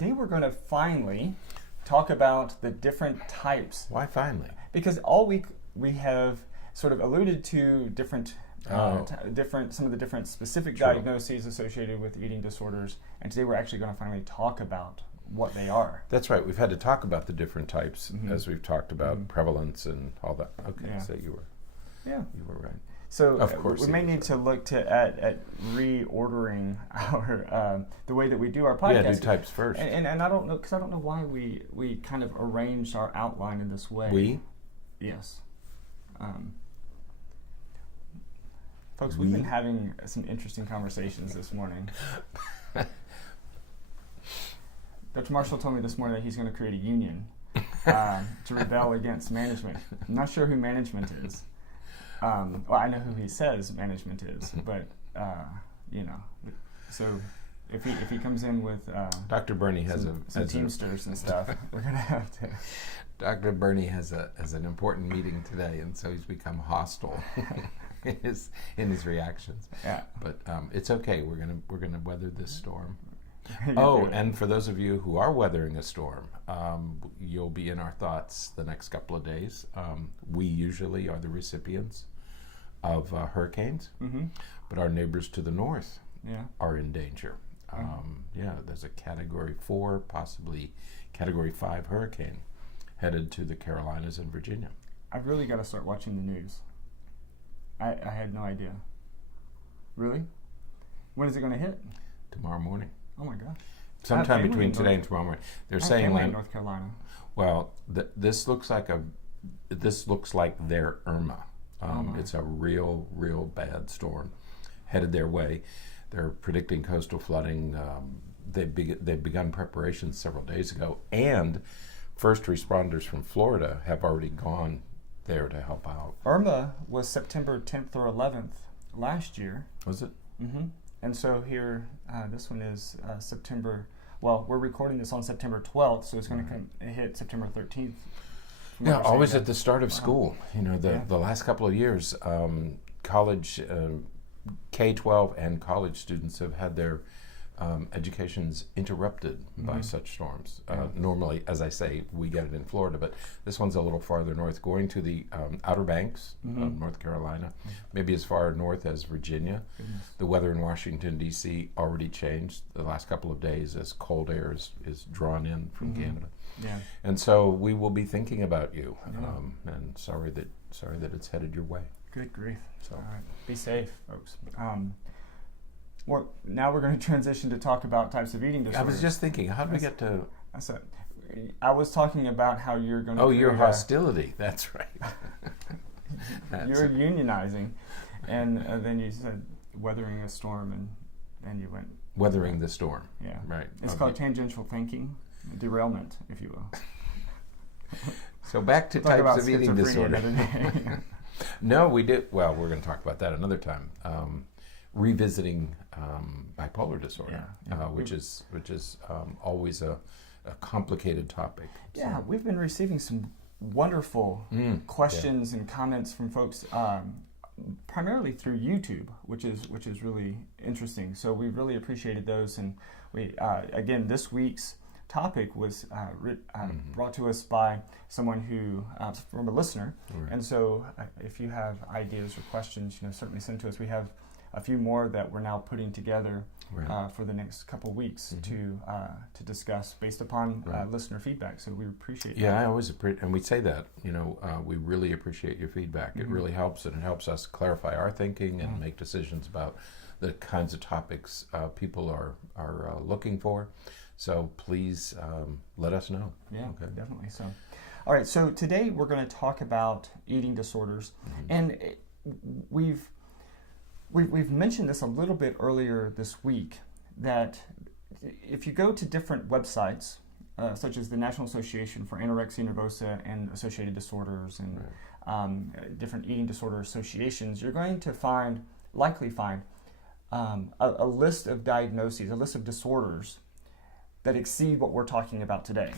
today we're going to finally talk about the different types. Why finally? Because all week we have sort of alluded to different, some of the different specific diagnoses associated with eating disorders, and today we're actually going to finally talk about what they are. That's right. We've had to talk about the different types as we've talked about prevalence and all that. Okay, so you were right. So of course we may need to look at reordering our the way that we do our podcast. Yeah, do types first. And I don't know, because I don't know why we kind of arranged our outline in this way. We? Yes. Folks, we've been having some interesting conversations this morning. Dr. Marshall told me this morning that he's going to create a union to rebel against management. I'm not sure who management is. Well, I know who he says management is, but so if he comes in with Dr. Berney has some Teamsters and stuff, we're gonna have to. Dr. Berney has an important meeting today, and so he's become hostile in his reactions. Yeah, but it's okay. We're gonna weather this storm. And for those of you who are weathering a storm, you'll be in our thoughts the next couple of days. We usually are the recipients of hurricanes, but our neighbors to the north are in danger. There's a Category 4, possibly Category 5 hurricane headed to the Carolinas and Virginia. I've really got to start watching the news. I had no idea. Really? When is it going to hit? Tomorrow morning. Oh my gosh! Sometime between today and tomorrow morning. They're saying in North Carolina. Well, this looks like their Irma. It's a real bad storm headed their way. They're predicting coastal flooding. They've begun preparations several days ago, and first responders from Florida have already gone there to help out. Irma was September 10th or 11th last year. Was it? Mm-hmm. And so here, this one is September. Well, we're recording this on September 12th, so it's going to hit September 13th. Yeah, always at the start of school. You know, the last couple of years, college, K-12 and college students have had their educations interrupted by such storms. Normally, as I say, we get it in Florida, but this one's a little farther north, going to the Outer Banks of North Carolina, maybe as far north as Virginia. The weather in Washington, D.C. already changed the last couple of days as cold air is drawn in from Canada. Yeah. And so we will be thinking about you, and sorry that it's headed your way. Good grief. So all right. Be safe, folks. Well, now we're going to transition to talk about types of eating disorders. I was just thinking, how did we get to... I was talking about how you're going to... Oh, your hostility. That's right. You're unionizing. And then you said weathering a storm, and you went... Weathering the storm. Yeah. Right. It's called tangential thinking, derailment, if you will. So back to types of eating disorder. No, we did... Well, we're going to talk about that another time. Revisiting bipolar disorder, which is always a complicated topic. Yeah, we've been receiving some wonderful questions and comments from folks, primarily through YouTube, which is really interesting. So we really appreciated those, and we again, this week's topic was brought to us by someone who from a listener, and so if you have ideas or questions, certainly send to us. We have a few more that we're now putting together for the next couple weeks to discuss based upon listener feedback. So we appreciate that. Yeah, I always appreciate, and we say that, we really appreciate your feedback. It really helps, and it helps us clarify our thinking and make decisions about the kinds of topics people are looking for. So please let us know. Yeah, definitely. So, all right. So today we're going to talk about eating disorders, and we've mentioned this a little bit earlier this week, that if you go to different websites, such as the National Association for Anorexia Nervosa and Associated Disorders and different eating disorder associations, you're going to likely find a list of diagnoses, a list of disorders that exceed what we're talking about today.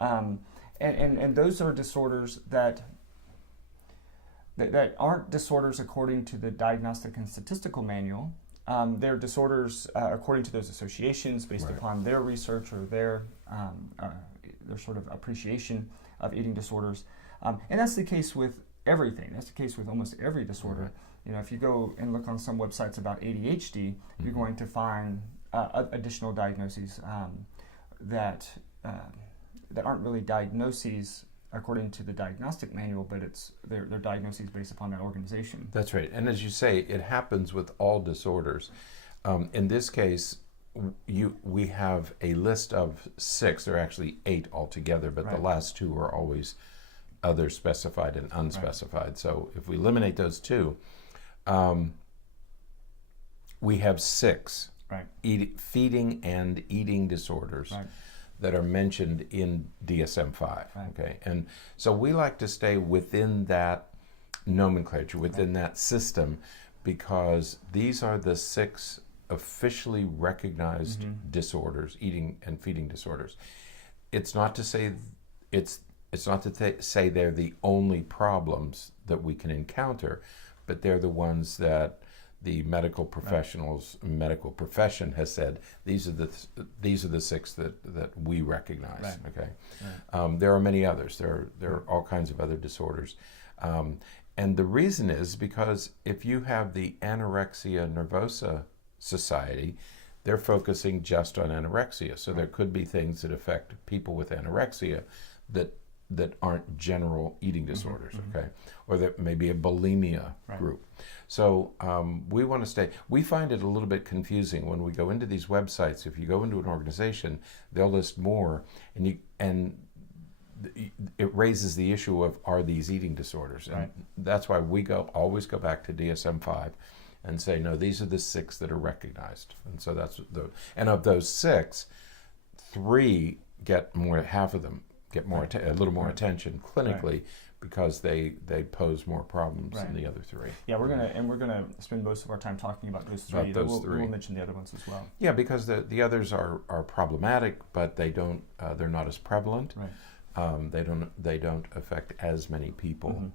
And those are disorders that aren't disorders according to the Diagnostic and Statistical Manual, They're disorders according to those associations based upon their research or their sort of appreciation of eating disorders. And that's the case with everything. That's the case with almost every disorder. You know, if you go and look on some websites about ADHD, you're going to find additional diagnoses that aren't really diagnoses according to the diagnostic manual, but they're diagnoses based upon that organization. That's right. And as you say, it happens with all disorders. In this case, we have a list of 6. There are actually 8 altogether, but the last 2 are always other specified and unspecified. So if we eliminate those 2, we have 6 feeding and eating disorders that are mentioned in DSM-5. Okay, and so we like to stay within that nomenclature, within that system, because these are the 6 officially recognized disorders, eating and feeding disorders. It's not to say say they're the only problems that we can encounter, but they're the ones that the medical professionals, medical profession has said these are the 6 that we recognize. Okay, there are many others. There are all kinds of other disorders, and the reason is because if you have the Anorexia Nervosa Society, they're focusing just on anorexia. So there could be things that affect people with anorexia that aren't general eating disorders, okay? Or that may be a bulimia group. So we want to stay. We find it a little bit confusing when we go into these websites. If you go into an organization, they'll list more, and it raises the issue of, are these eating disorders? And that's why we always go back to DSM-5 and say, no, these are the 6 that are recognized. And so and of those 6, 3 get more, half of them get more a little more attention clinically because they pose more problems than the other 3. Yeah, we're gonna spend most of our time talking about those 3. We'll mention the other ones as well. Yeah, because the others are problematic, but they're not as prevalent. They don't affect as many people.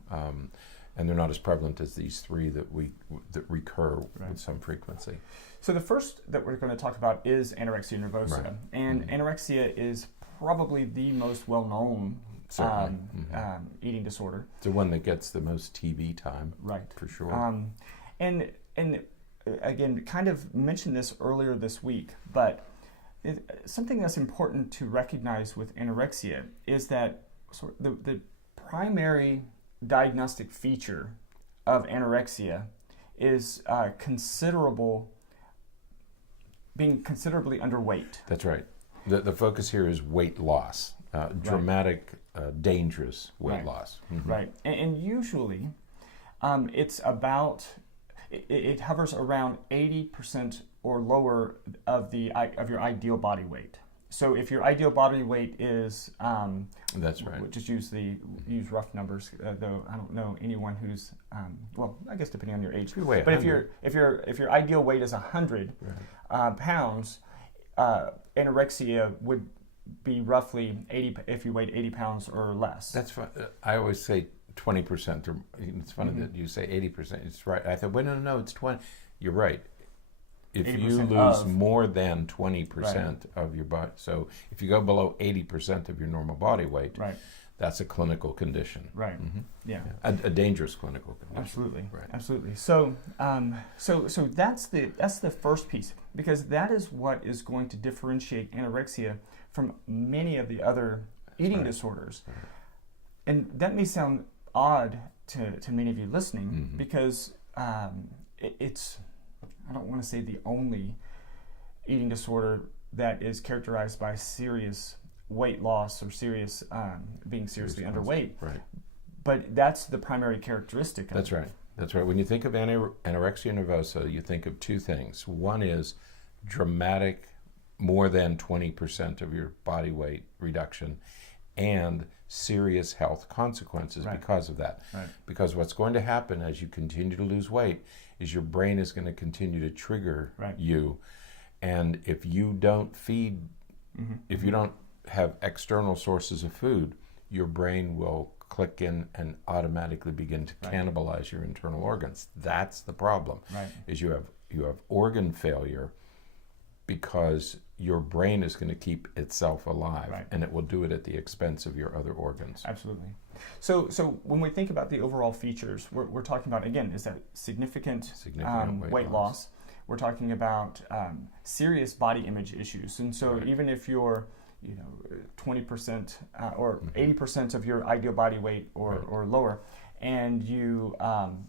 And they're not as prevalent as these 3 that recur with some frequency. So the first that we're going to talk about is anorexia nervosa, and anorexia is probably the most well-known eating disorder. It's the one that gets the most TV time, for sure. And again, kind of mentioned this earlier this week, but something that's important to recognize with anorexia is that the primary diagnostic feature of anorexia is being considerably underweight. That's right. The focus here is weight loss, dramatic, dangerous weight loss. Right, and usually it's about, it hovers around 80% or lower of your ideal body weight. So if your ideal body weight is, that's right. Just use rough numbers, though I don't know anyone who's, well, I guess depending on your age. But if your ideal weight is 100 pounds, anorexia would be roughly 80 if you weighed 80 pounds or less. That's fine. I always say 20%. It's funny that you say 80%. It's right. I thought, well, no, it's 20. You're right. If you lose more than 20% of your body, so if you go below 80% of your normal body weight, that's a clinical condition. Right. Yeah. A dangerous clinical condition. Absolutely. Right. Absolutely. So, so that's the first piece, because that is what is going to differentiate anorexia from many of the other eating disorders. And that may sound odd to many of you listening, because it's, I don't want to say the only eating disorder that is characterized by serious weight loss or being seriously underweight. Right. But that's the primary characteristic of it. That's right. When you think of anorexia nervosa, you think of 2 things. One is dramatic, more than 20% of your body weight reduction, and serious health consequences because of that. Right. Because what's going to happen as you continue to lose weight is your brain is going to continue to trigger you. And if you don't feed, if you don't have external sources of food, your brain will click in and automatically begin to cannibalize your internal organs. That's the problem. Is you you have organ failure because your brain is going to keep itself alive, right. and it will do it at the expense of your other organs. Absolutely. So when we think about the overall features, we're talking about, again, is that significant weight loss. We're talking about serious body image issues. And so even if you're 20% or 80% of your ideal body weight or lower, and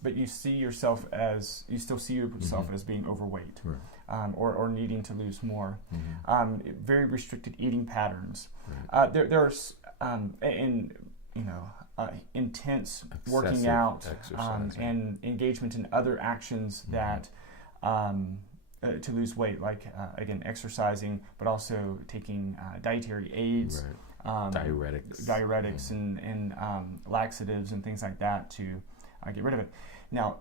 but you see yourself as, you still see yourself as being overweight, or needing to lose more, very restricted eating patterns. There's intense working out and engagement in other actions that to lose weight, like again, exercising, but also taking dietary aids, diuretics and laxatives and things like that to get rid of it. Now,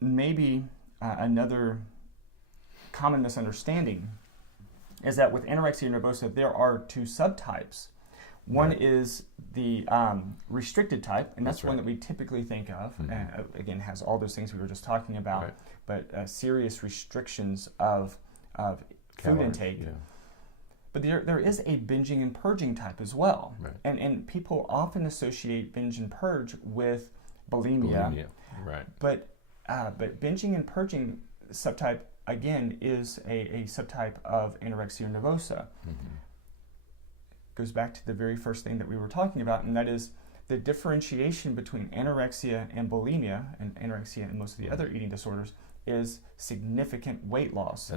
maybe another common misunderstanding is that with anorexia nervosa, there are two subtypes. One is the restricted type, and that's one that we typically think of. Again, has all those things we were just talking about, but serious restrictions of food intake. But there is a binging and purging type as well. And people often associate binge and purge with bulimia. But binging and purging subtype, again, is a subtype of anorexia nervosa. Goes back to the very first thing that we were talking about, and that is the differentiation between anorexia and bulimia, and anorexia and most of the other eating disorders, is significant weight loss,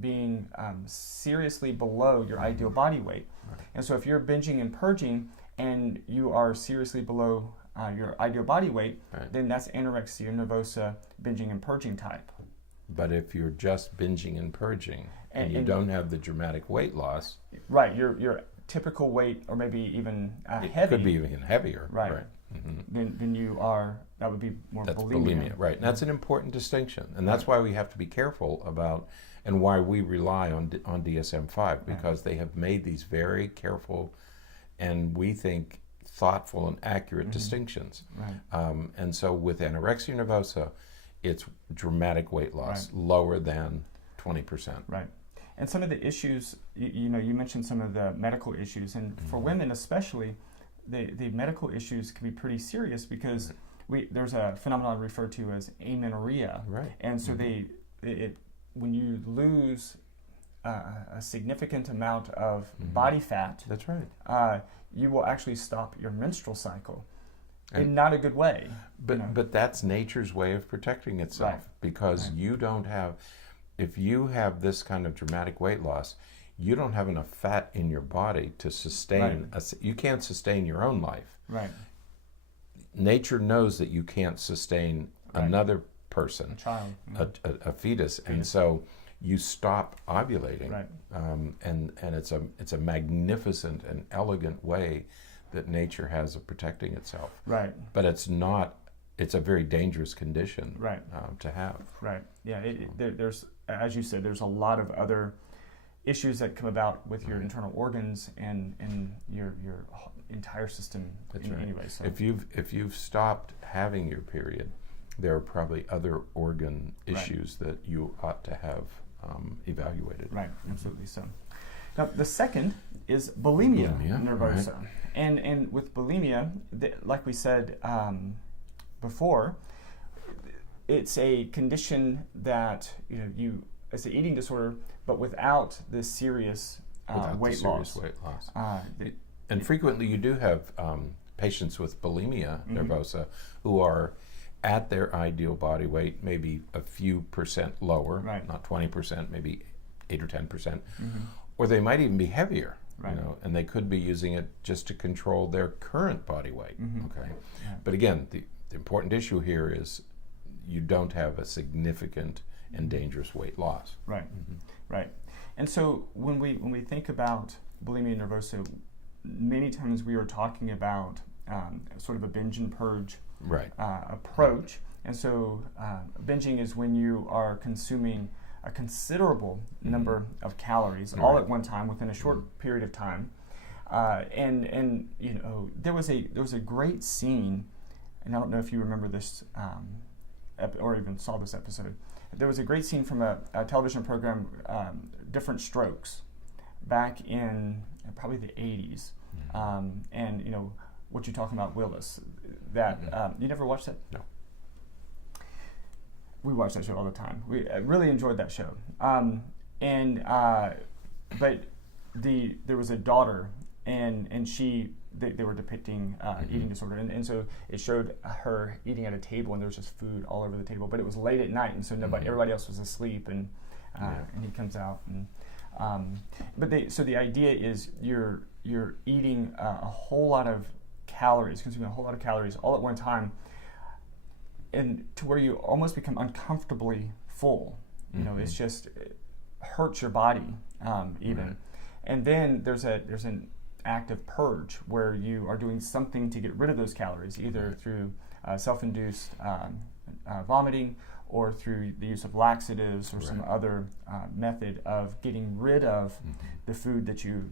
being seriously below your ideal body weight. And so if you're binging and purging and you are seriously below your ideal body weight, then that's anorexia nervosa, binging and purging type. But if you're just binging and purging and you don't have the dramatic weight loss, your typical weight, or maybe even heavy. It could be even heavier. Then you are, that would be more bulimia. And that's an important distinction. And that's why we have to be careful about, and why we rely on DSM-5, because they have made these very careful and, we think, thoughtful and accurate distinctions. And so with anorexia nervosa, it's dramatic weight loss, lower than 20%. And some of the issues, you mentioned some of the medical issues, and for women especially, the medical issues can be pretty serious, because there's a phenomenon referred to as amenorrhea. And so when you lose a significant amount of body fat, you will actually stop your menstrual cycle in not a good way. But that's nature's way of protecting itself, because you don't have, if you have this kind of dramatic weight loss, you don't have enough fat in your body to sustain, you can't sustain your own life. Nature knows that you can't sustain another person, a child, a fetus, and so you stop ovulating. And it's a magnificent and elegant way that nature has of protecting itself. But it's not, it's a very dangerous condition to have. There's, as you said, there's a lot of other issues that come about with your internal organs and your entire system anyway. So if you've stopped having your period, there are probably other organ issues that you ought to have evaluated. Absolutely so. Now the second is bulimia nervosa, and with bulimia, like we said before, it's a condition that it's an eating disorder, but without this serious weight loss. And frequently you do have patients with bulimia nervosa who are at their ideal body weight, maybe a few percent lower, not 20%, maybe 8 or 10%, or they might even be heavier. And they could be using it just to control their current body weight. But again, the important issue here is you don't have a significant and dangerous weight loss. And so when we think about bulimia nervosa, many times we are talking about sort of a binge and purge approach. And so binging is when you are consuming a considerable number of calories all at one time within a short period of time. And there was a great scene, and I don't know if you remember this or even saw this episode. There was a great scene from a television program, Different Strokes, back in probably the 80s. And, you know, what you're talking about, Willis, that, you never watched that? No. We watch that show all the time. We really enjoyed that show. But there was a daughter, and they were depicting eating disorder, and so it showed her eating at a table, and there was just food all over the table. But it was late at night, and so everybody else was asleep, and he comes out, and so the idea is you're eating a whole lot of calories, consuming a whole lot of calories all at one time, and to where you almost become uncomfortably full. You know, it hurts your body even. Right. And then there's an active purge where you are doing something to get rid of those calories, either through self-induced vomiting or through the use of laxatives or some other method of getting rid of the food that you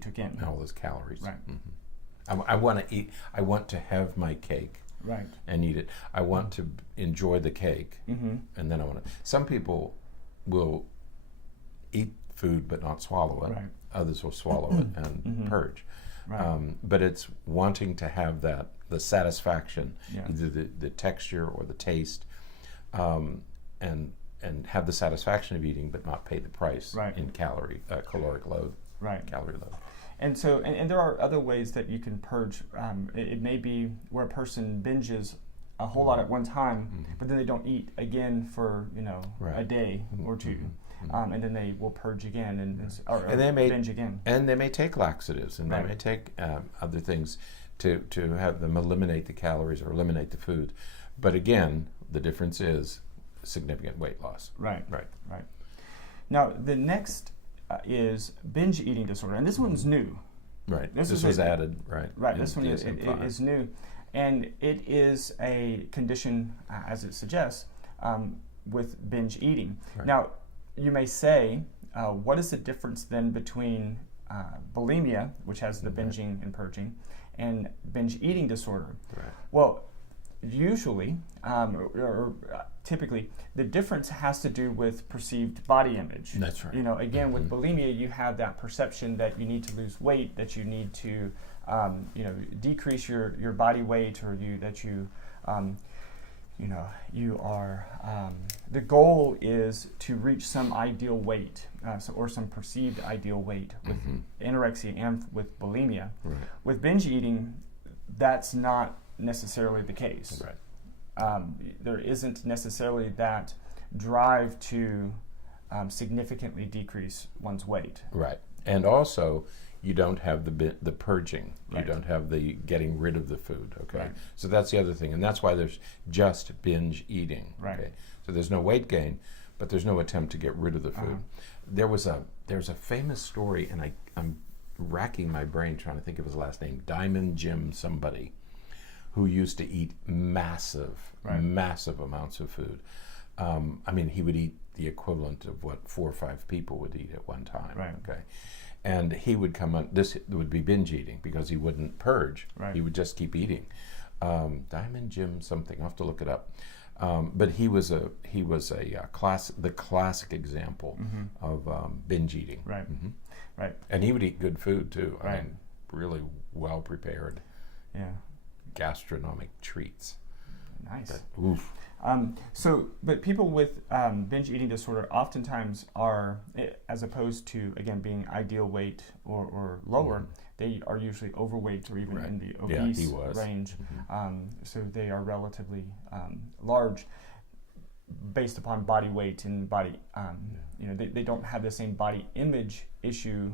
took in. All those calories. Right. I want to eat. I want to have my cake. Right. And eat it. I want to enjoy the cake, and then I want to. Some people will eat food but not swallow it. Right. Others will swallow it and purge. Right. But it's wanting to have the satisfaction, either the texture or the taste, and have the satisfaction of eating, but not pay the price in caloric load. Right. Calorie load. And so, and there are other ways that you can purge. It may be where a person binges a whole lot at one time, but then they don't eat again for a day or two, and then they will purge again or they may binge again. And they may take laxatives, and they may take other things to have them eliminate the calories or eliminate the food. But again, the difference is significant weight loss. Right. Now, the next is binge eating disorder, and this one's new. Right. This was added. Right. Right. This one is new, and it is a condition, as it suggests, with binge eating. Right. Now, you may say, what is the difference then between bulimia, which has the binging and purging, and binge eating disorder? Right. Well, usually, or typically, the difference has to do with perceived body image. That's right. Again, with bulimia, you have that perception that you need to lose weight, that you need to, decrease your body weight, or you are. The goal is to reach some ideal weight, or some perceived ideal weight with anorexia and with bulimia. Right. With binge eating, that's not necessarily the case. Right. There isn't necessarily that drive to significantly decrease one's weight. Right. And also, you don't have the purging. Right. You don't have the getting rid of the food. Okay. Right. So that's the other thing, and that's why there's just binge eating. Right. Okay. So there's no weight gain, but there's no attempt to get rid of the food. There's a famous story, and I'm racking my brain trying to think of his last name. Diamond Jim somebody, who used to eat massive amounts of food. He would eat the equivalent of what 4 or 5 people would eat at one time. Right. Okay, and he would come on. This would be binge eating because he wouldn't purge. Right. He would just keep eating. Diamond Jim something. I'll have to look it up. But he was the classic example of binge eating. Right. Right. And he would eat good food too. Right. Really well prepared. Yeah. Gastronomic treats. Nice. But, oof. But people with binge eating disorder oftentimes are, as opposed to, again, being ideal weight or lower, they are usually overweight or even in the obese range. So they are relatively large based upon body weight and body, they don't have the same body image issue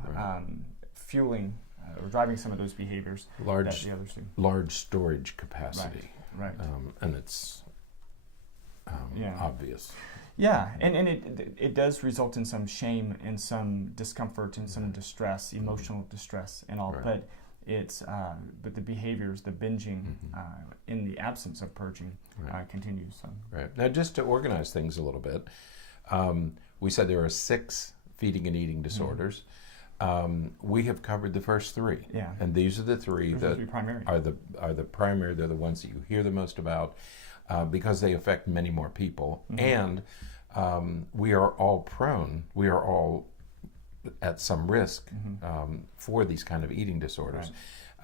fueling or driving some of those behaviors that the others do. Large storage capacity. Right. And it's obvious. Yeah, and it does result in some shame and some discomfort and some distress, emotional distress and all. Right. But the behaviors, the binging, in the absence of purging, continues. So. Right. Now, just to organize things a little bit, we said there are 6 feeding and eating disorders. We have covered the first 3. Yeah. And these are the 3 that primary. are the primary. They're the ones that you hear the most about. because they affect many more people, and we are all at some risk for these kind of eating disorders.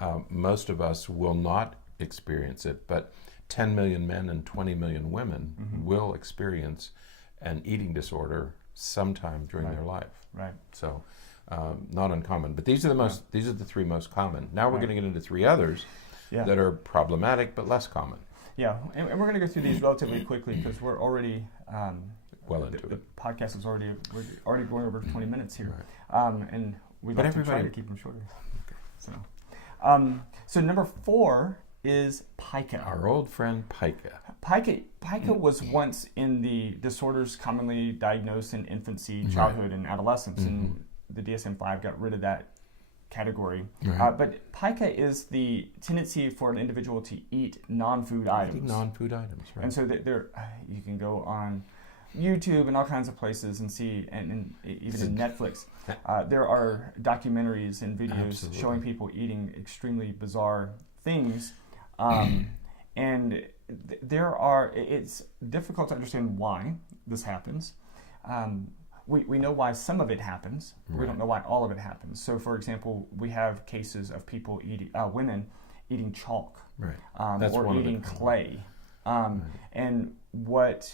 Right. Most of us will not experience it, but 10 million men and 20 million women will experience an eating disorder sometime during their life. Right. So, not uncommon. But these are the three most common. Now we're going to get into three others that are problematic but less common. Yeah, and we're going to go through these relatively quickly because we're already well into the it. podcast is already going over 20 minutes here, and we'd like to try to keep them shorter. Okay. So number 4 is pica. Our old friend pica. Pica was once in the disorders commonly diagnosed in infancy, childhood, and adolescence, and the DSM-5 got rid of that category. Right. But pica is the tendency for an individual to eat non-food items. Eating non-food items, right. And so you can go on YouTube and all kinds of places and see, and even in Netflix, there are documentaries and videos showing people eating extremely bizarre things. And it's difficult to understand why this happens. We know why some of it happens. Right. We don't know why all of it happens. So, for example, we have cases of people women eating chalk, or eating clay. And what,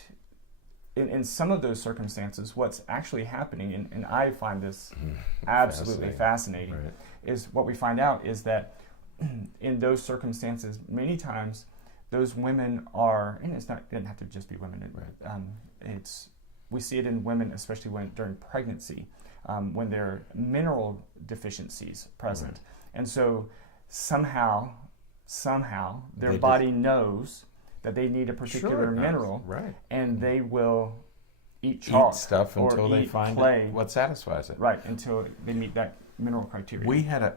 in some of those circumstances, what's actually happening, and I find this absolutely fascinating, is what we find out is that in those circumstances, many times, those women are, and it doesn't have to just be women. We see it in women, especially during pregnancy, when there are mineral deficiencies present, and so somehow their body knows that they need a particular mineral, and they will eat chalk, stuff until they find what satisfies it. Right, until they meet that mineral criteria. We had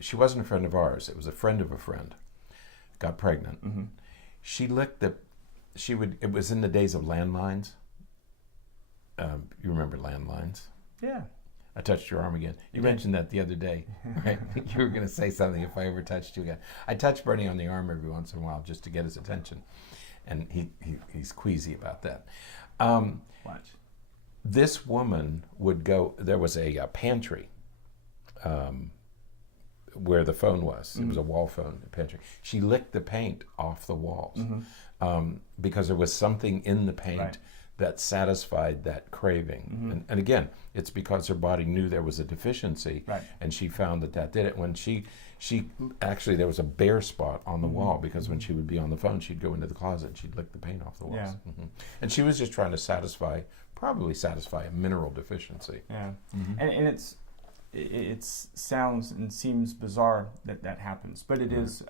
she wasn't a friend of ours. It was a friend of a friend. Got pregnant. She licked it was in the days of landlines. You remember landlines? Yeah. I touched your arm again. You mentioned that the other day, right? You were going to say something if I ever touched you again. I touch Berney on the arm every once in a while just to get his attention. And he's queasy about that. Watch. This woman would go, there was a pantry where the phone was. It was a wall phone, a pantry. She licked the paint off the walls because there was something in the paint that satisfied that craving. And again, it's because her body knew there was a deficiency, and she found that did it. When she actually, there was a bare spot on the wall because when she would be on the phone, she'd go into the closet and she'd lick the paint off the walls. And she was just trying to probably satisfy a mineral deficiency. Yeah, and it sounds and seems bizarre that happens, but it is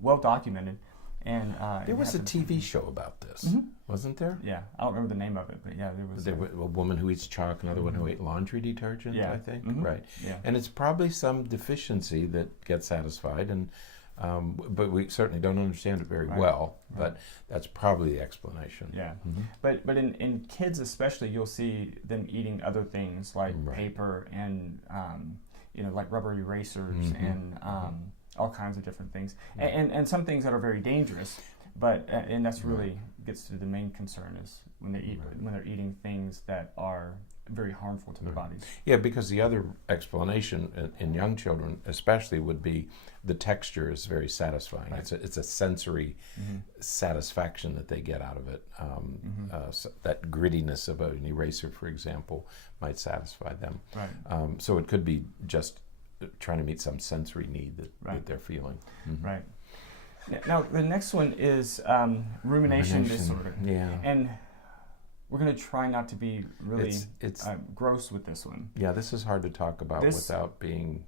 well documented. And there was a TV show about this, wasn't there? Yeah, I don't remember the name of it, but yeah, there was. There was a woman who eats chalk, another one who ate laundry detergent, I think. Right. Yeah. And it's probably some deficiency that gets satisfied, and but we certainly don't understand it very well. But that's probably the explanation. Yeah. But in kids especially, you'll see them eating other things like paper and like rubber erasers and all kinds of different things, and some things that are very dangerous. But and that's really gets to the main concern is when they're eating things that are very harmful to their bodies. Yeah, because the other explanation in young children, especially, would be the texture is very satisfying. It's a sensory satisfaction that they get out of it. So that grittiness of an eraser, for example, might satisfy them. So it could be just trying to meet some sensory need that they're feeling. Right. Now, the next one is rumination disorder. Yeah. And we're going to try not to be really gross with this one. Yeah, this is hard to talk about without being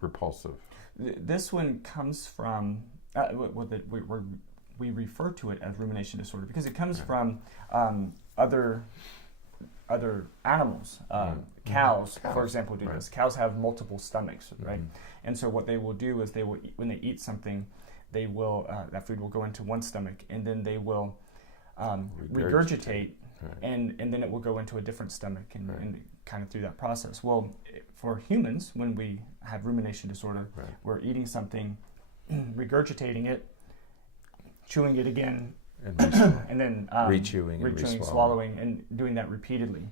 repulsive. This one comes from, we refer to it as rumination disorder because it comes from other animals. Cows, for example, do this. Cows have multiple stomachs, right? And so what they will do is when they eat something, they will that food will go into one stomach, and then they will regurgitate, and then it will go into a different stomach, and kind of through that process. Well, for humans, when we have rumination disorder, we're eating something, regurgitating it, chewing it again, and then rechewing and swallowing, and doing that repeatedly.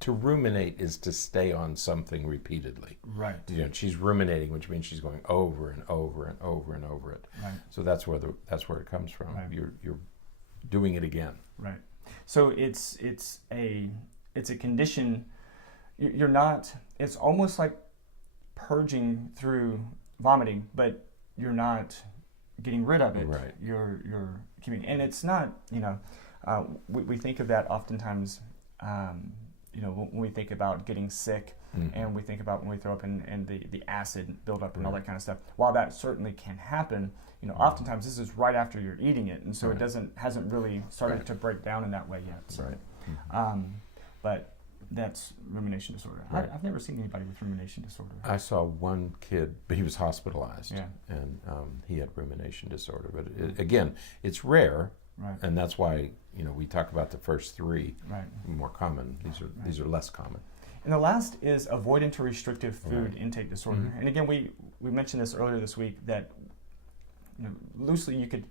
To ruminate is to stay on something repeatedly. Right. She's ruminating, which means she's going over and over and over and over it. Right. So that's where it comes from. Right. You're doing it again. Right. So it's a condition. You're not. It's almost like purging through vomiting, but you're not getting rid of it. Right. You're keeping, and it's not. We think of that oftentimes. When we think about getting sick, and we think about when we throw up and the acid build up and all that kind of stuff. While that certainly can happen, oftentimes this is right after you're eating it, and so it hasn't really started to break down in that way yet. So. Right. But that's rumination disorder. Right. I've never seen anybody with rumination disorder. I saw one kid, but he was hospitalized, Yeah. and he had rumination disorder. But again, it's rare. Right. And that's why we talk about the first three more common. These are less common. And the last is avoidant or restrictive food intake disorder. Mm-hmm. And again, we mentioned this earlier this week that loosely you could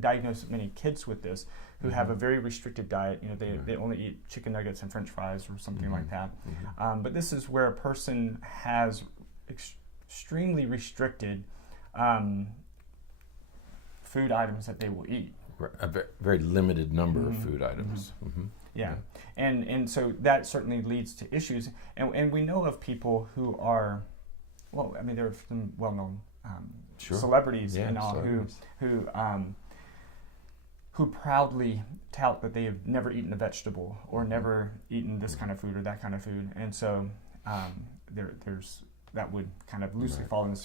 diagnose many kids with this who have a very restricted diet. They only eat chicken nuggets and French fries or something like that. Mm-hmm. But this is where a person has extremely restricted food items that they will eat. A very limited number of food items. Mm-hmm. Yeah. And so that certainly leads to issues. And we know of people who are, there are some well-known celebrities and all who proudly tout that they have never eaten a vegetable or never eaten this kind of food or that kind of food. And so there's that would kind of loosely fall in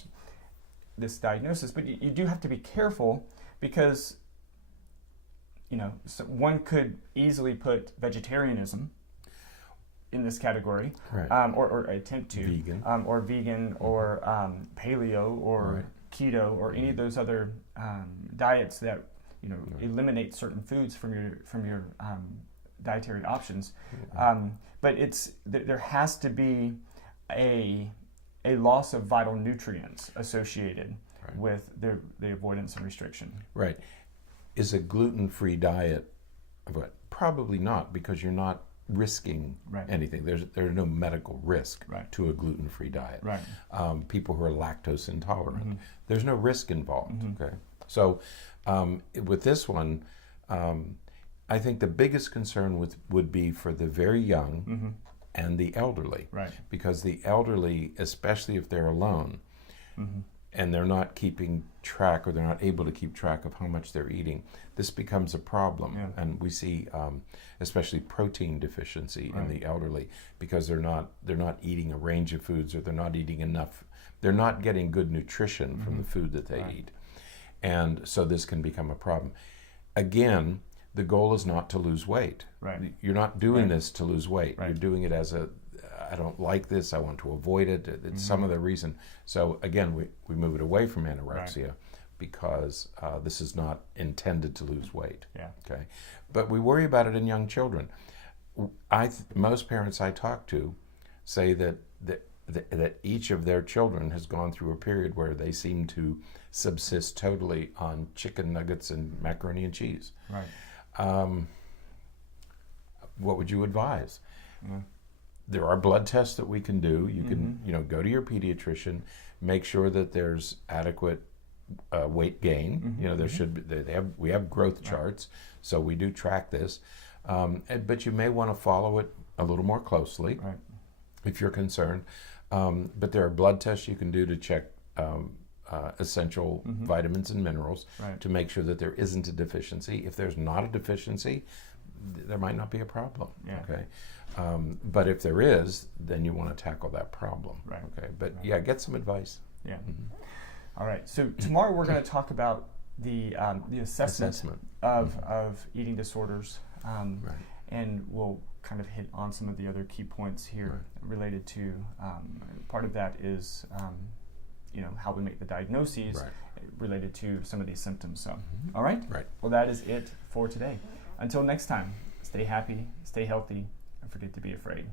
this diagnosis. But you do have to be careful because one could easily put vegetarianism in this category, or attempt to, vegan, or vegan, or paleo, or keto, or any of those other diets that eliminate certain foods from your dietary options. But there has to be a loss of vital nutrients associated with the avoidance and restriction. Right. Is a gluten-free diet, probably not, because you're not risking anything. There's no medical risk to a gluten-free diet. Right. People who are lactose intolerant, there's no risk involved. Okay. So with this one, I think the biggest concern would be for the very young and the elderly. Right. Because the elderly, especially if they're alone, and they're not keeping track, or they're not able to keep track of how much they're eating, this becomes a problem. Yeah. And we see especially protein deficiency in the elderly, because they're not eating a range of foods, or they're not eating enough. They're not getting good nutrition from the food that they eat. And so this can become a problem. Again, the goal is not to lose weight. Right. You're not doing this to lose weight. You're doing it as I don't like this, I want to avoid it. It's some other reason. So again, we move it away from anorexia because this is not intended to lose weight. Yeah. Okay. But we worry about it in young children. Most parents I talk to say that each of their children has gone through a period where they seem to subsist totally on chicken nuggets and macaroni and cheese. Right. What would you advise? There are blood tests that we can do. You can, go to your pediatrician, make sure that there's adequate weight gain. There should be. We have growth charts, so we do track this. But you may want to follow it a little more closely if you're concerned. But there are blood tests you can do to check essential vitamins and minerals to make sure that there isn't a deficiency. If there's not a deficiency, there might not be a problem. Yeah. Okay. But if there is, then you want to tackle that problem. Right. Okay. But get some advice. Yeah. All right. So tomorrow we're going to talk about the assessment of eating disorders, and we'll kind of hit on some of the other key points here related to. Part of that is, how we make the diagnoses related to some of these symptoms. So, all right. Right. Well, that is it for today. Until next time, stay happy, stay healthy, and forget to be afraid.